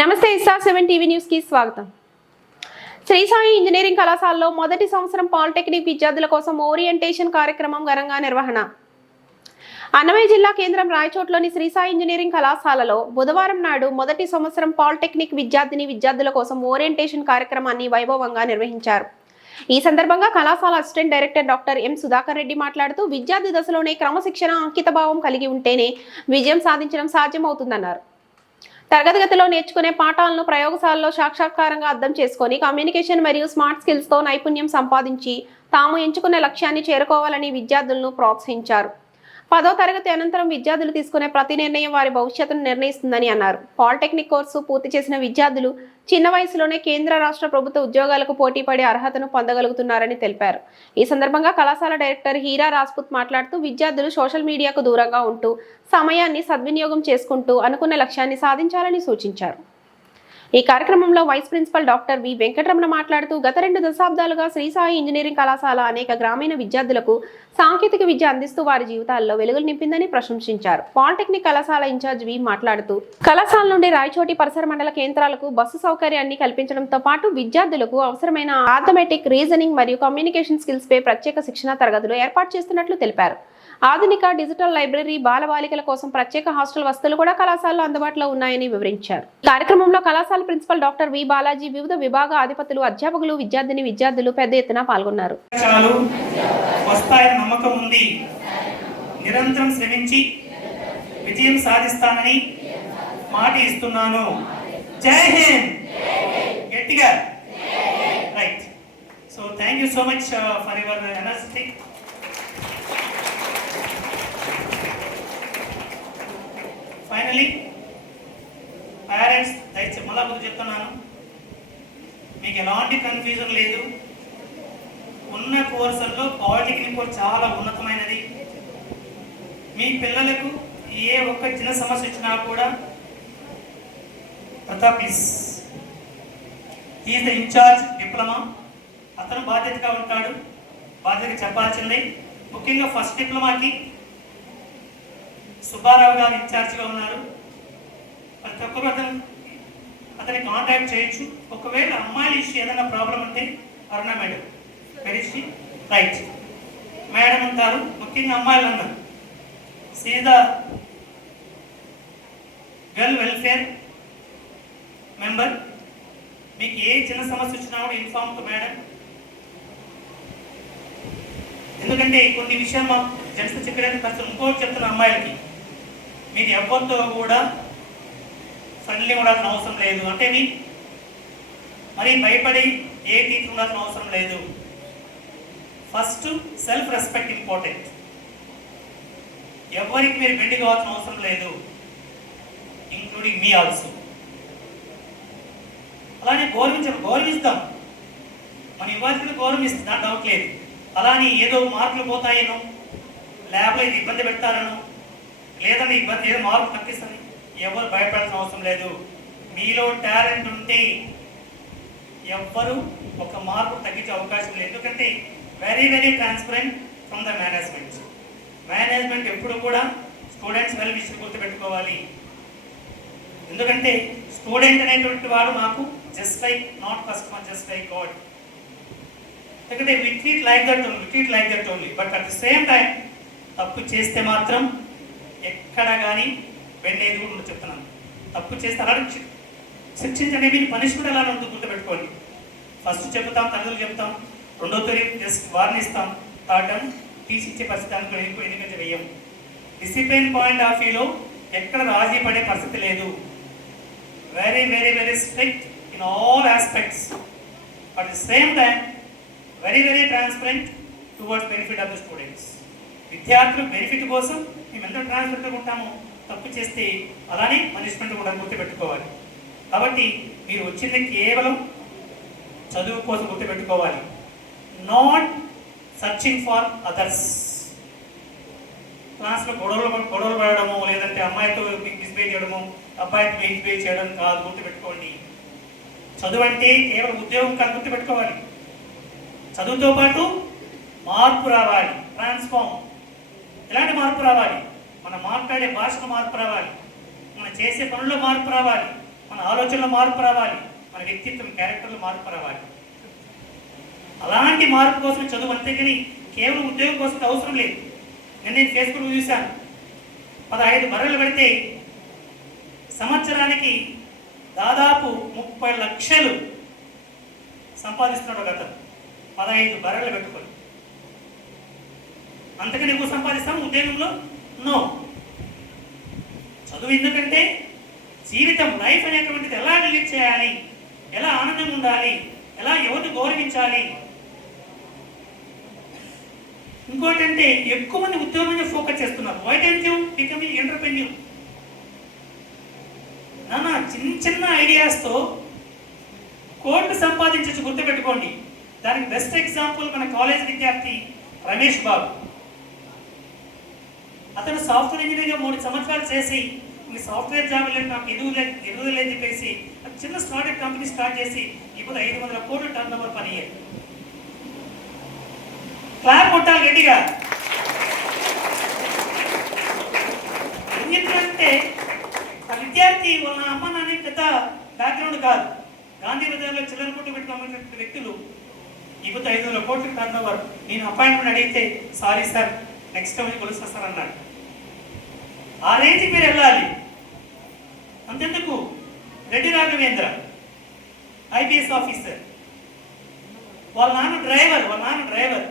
నమస్తే SR7 TV news కి స్వాగతం. శ్రీ సాయి ఇంజనీరింగ్ కళాశాలలో మొదటి సంవత్సరం పాలిటెక్నిక్ విద్యార్థుల కోసం ఓరియంటేషన్ కార్యక్రమం ఘనంగా నిర్వహణ. అన్నమయ్య జిల్లా కేంద్రం రాయచోట్లోని శ్రీ సాయి ఇంజనీరింగ్ కళాశాలలో బుధవారం నాడు మొదటి సంవత్సరం పాలిటెక్నిక్ విద్యార్థుల కోసం ఓరియంటేషన్ కార్యక్రమాన్ని వైభవంగా నిర్వహించారు. ఈ సందర్భంగా కళాశాల assistant director doctor M Sudhakar Reddy మాట్లాడుతూ విద్యార్థి దశలోనే క్రమశిక్షణ, అంకితభావం కలిగి ఉంటేనే విజయం సాధించడం సాధ్యమవుతుందన్నారు. తరగతి గదిలో నేర్చుకునే పాఠాలను ప్రయోగశాలలో సాక్షాత్కారంగా అర్థం చేసుకొని కమ్యూనికేషన్ మరియు స్మార్ట్ స్కిల్స్తో నైపుణ్యం సంపాదించి తాము ఎంచుకునే లక్ష్యాన్ని చేరుకోవాలని విద్యార్థులను ప్రోత్సహించారు. 10వ తరగతి అనంతరం విద్యార్థులు తీసుకునే ప్రతి నిర్ణయం వారి భవిష్యత్తును నిర్ణయిస్తుందని అన్నారు. పాలిటెక్నిక్ కోర్సు పూర్తి చేసిన విద్యార్థులు చిన్న వయసులోనే కేంద్ర రాష్ట్ర ప్రభుత్వ ఉద్యోగాలకు పోటీపడే అర్హతను పొందగలుగుతున్నారని తెలిపారు. ఈ సందర్భంగా కళాశాల డైరెక్టర్ హీరా రాజ్పుత్ మాట్లాడుతూ విద్యార్థులు సోషల్ మీడియాకు దూరంగా ఉంటూ సమయాన్ని సద్వినియోగం చేసుకుంటూ అనుకున్న లక్ష్యాన్ని సాధించాలని సూచించారు. ఈ కార్యక్రమంలో vice principal doctor V Venkataramana మాట్లాడుతూ గత 2 దశాబ్దాలుగా శ్రీ సాయి ఇంజనీరింగ్ కళాశాల అనేక గ్రామీణ విద్యార్థులకు సాంకేతిక విద్య అందిస్తూ వారి జీవితాల్లో వెలుగులు నింపిందని ప్రశంసించారు. పాలిటెక్నిక్ కళాశాల ఇన్ఛార్జ్ వి మాట్లాడుతూ కళాశాల నుండి రాయచోటి పరిసర మండల కేంద్రాలకు బస్సు సౌకర్యాన్ని కల్పించడంతో పాటు విద్యార్థులకు అవసరమైన ఆర్థమెటిక్, రీజనింగ్ మరియు కమ్యూనికేషన్ స్కిల్స్ పై ప్రత్యేక శిక్షణ తరగతులు ఏర్పాటు చేస్తున్నట్లు తెలిపారు. ఆధునిక డిజిటల్ లైబ్రరీ, బాలబాలికల కోసం ప్రత్యేక హాస్టల్ వసతులు కూడా కళాశాలలో అందుబాటులో ఉన్నాయని వివరించారు. కార్యక్రమంలో కళాశాల ప్రిన్సిపల్ డాక్టర్ వి బాలాజీ, వివిధ విభాగ అధిపతులు, అధ్యాపకులు, విద్యార్థులు పెద్ద ఎత్తున పాల్గొన్నారు. నిరంతరం శ్రమించి విజయం సాధిస్తానని మాట ఇస్తున్నాను. జై హింద్. గట్టిగా. Right. So thank you so much for your energy. Finally parents దయచేసి మళ్ళా ముందు చెప్తున్నాను, మీకు ఎలాంటి కన్ఫ్యూజన్ లేదు. ఉన్న కోర్సుల్లో పాలిటెక్నిక్ కోర్స్ చాలా ఉన్నతమైనది. మీ పిల్లలకు ఏ ఒక్క చిన్న సమస్య వచ్చినా కూడా Pratap is the in-charge diploma. అతను బాధ్యతగా ఉంటాడు, బాధ్యతగా చెప్పాల్సిందే. ముఖ్యంగా ఫస్ట్ డిప్లొమాకి సుబ్బారావు గారు ఇన్ఛార్జ్గా ఉన్నారు. ప్రతి ఒక్కరు అతని కాంటాక్ట్ చేయొచ్చు. ఒకవేళ అమ్మాయిల ఇష్యూ ఏదైనా ప్రాబ్లం ఉంటే అరుణ మేడం వెరీ రైట్ మేడం ఉంటారు. ముఖ్యంగా అమ్మాయిలు ఉన్నారు. సీదా గర్ల్ వెల్ఫేర్ మెంబర్. మీకు ఏ చిన్న సమస్య వచ్చినా కూడా ఇన్ఫార్మ్ టు మేడం. ఎందుకంటే కొన్ని విషయాలు మా జెంట్స్ చెప్పడానికి కష్టం. ఇంకోటి చెప్తున్న అమ్మాయిలకి, మీరు ఎవరితో కూడా ఫ్రెండ్లీ ఉండాల్సిన అవసరం లేదు. అంటే మరి భయపడి ఏ టీచర్ ఉండాల్సిన అవసరం లేదు. First self respect important. ఎవరికి మీరు బెండి కావాల్సిన అవసరం లేదు, ఇంక్లూడింగ్ మీ ఆల్సో. అలానే గౌరవిస్తాం. మన యువతిని గౌరవిస్తుంది, నా డౌట్ లేదు. అలానే ఏదో మార్కులు పోతాయనో, ల్యాబ్లో ఇది ఇబ్బంది పెడతారనో, లేదని ఇబ్బంది ఏదో మార్పు తగ్గిస్తుంది, ఎవరు భయపడాల్సిన అవసరం లేదు. మీలో టాలెంట్ ఉంటే ఎవ్వరు ఒక మార్పు తగ్గించే అవకాశం లేదు. ఎందుకంటే very very transparent from the management. Management ఎప్పుడు కూడా స్టూడెంట్స్ వెల్ విషయం గుర్తుపెట్టుకోవాలి. ఎందుకంటే స్టూడెంట్ అనేటువంటి వాడు మాకు just like not customer, just like god. ఎందుకంటే we treat like that only. But at the same time తప్పు చేస్తే మాత్రం ఎక్కడ కానీ వెండేది కూడా చెప్తున్నాను. తప్పు చేస్తే అలా శిక్షించండి. మీ పనిష్మెంట్ ఎలా ఉంటుంది గుర్తుపెట్టుకోండి. ఫస్ట్ చెప్తాం, తల్లిదండ్రులు చెప్తాం, రెండో తరగతి జస్ట్ వార్నింగ్ ఇస్తాం, థర్డ్ టైం తీసిచ్చే పరిస్థితి అనుకో ఎందుకంటే వెయ్యం. డిసిప్లిన్ పాయింట్ ఆఫ్ వ్యూలో ఎక్కడ రాజీ పడే పరిస్థితి లేదు. Very very very strict in all aspects. At the same time very very transparent towards benefit of the students. విద్యార్థులు బెనిఫిట్ కోసం మేము ఎంత ట్రాన్స్పరెంట్గా ఉంటామో, తప్పు చేస్తే అలానే పనిష్మెంట్ కూడా గుర్తుపెట్టుకోవాలి. కాబట్టి మీరు వచ్చింది కేవలం చదువు కోసం గుర్తుపెట్టుకోవాలి, నాట్ సర్చింగ్ ఫర్ అదర్స్. క్లాస్లో గొడవలు పడడము, లేదంటే అమ్మాయితో మిస్బిహేవ్ చేయడము, అబ్బాయితో మిస్బిహేవ్ చేయడం కాదు. గుర్తుపెట్టుకోండి, చదువు అంటే కేవలం ఉద్యోగం కాదు, గుర్తుపెట్టుకోవాలి. చదువుతో పాటు మార్పు రావాలి, ట్రాన్స్ఫార్మ్. ఎలాంటి మార్పు రావాలి? మనం మాట్లాడే భాషలో మార్పు రావాలి, మనం చేసే పనుల్లో మార్పు రావాలి, మన ఆలోచనలో మార్పు రావాలి, మన వ్యక్తిత్వం క్యారెక్టర్లో మార్పు రావాలి. అలాంటి మార్పు కోసం చదువు, అంతేగాని కేవలం ఉద్యోగం కోసం అవసరం లేదు. నేను ఫేస్బుక్ చూశాను, 15 బర్రెలు పెడితే సంవత్సరానికి దాదాపు 30 లక్షలు సంపాదిస్తున్నాడు ఒక అతను, 15 బర్రెలు పెట్టుకొని. అంతకని ఎక్కువ సంపాదిస్తాము ఉద్యోగంలో? నో. చదువు ఎందుకంటే జీవితం, లైఫ్ అనేటువంటిది ఎలా లీడ్ చేయాలి, ఎలా ఆనందంగా ఉండాలి, ఎలా ఎవరిని గౌరవించాలి. ఇంకోటి అంటే ఎక్కువ మంది ఉద్యోగం మీద ఫోకస్ చేస్తున్నారు. Why don't you become a entrepreneur? నాన్న, చిన్న చిన్న ఐడియాస్తో కోట్లు సంపాదించవచ్చు, గుర్తుపెట్టుకోండి. దానికి బెస్ట్ ఎగ్జాంపుల్ మన కాలేజ్ విద్యార్థి రమేష్ బాబు. అతను సాఫ్ట్వేర్ ఇంజనీర్గా 3 సంవత్సరాలు చేసి, ఈ సాఫ్ట్వేర్ జాబ్ లేదు, నాకు ఎదుగుదలని చెప్పేసి చిన్న స్టార్టప్ కంపెనీ స్టార్ట్ చేసి ఇప్పుడు 500 కోట్ల turn over per year. Clap కొట్టాలి గట్టిగా. ఎందుకంటే ఆ విద్యార్థి వాళ్ళ అమ్మ నాన్న పెద్ద బ్యాక్గ్రౌండ్ కాదు, గాంధీ బజార్లో చిల్లర కొట్టు పెట్టుకున్నటువంటి వ్యక్తులు ఇప్పుడు 500 కోట్ల టర్న్ ఓవర్. నేను అపాయింట్మెంట్ అడిగితే సారీ సార్, నెక్స్ట్ టైం కొలుస్తా సార్ అన్నాడు. ఆ రేంజ్కి మీరు వెళ్ళాలి. అంతెందుకు, రెడ్డి రాఘవేంద్ర ఐపీఎస్ ఆఫీసర్, వాళ్ళ నాన్న డ్రైవర్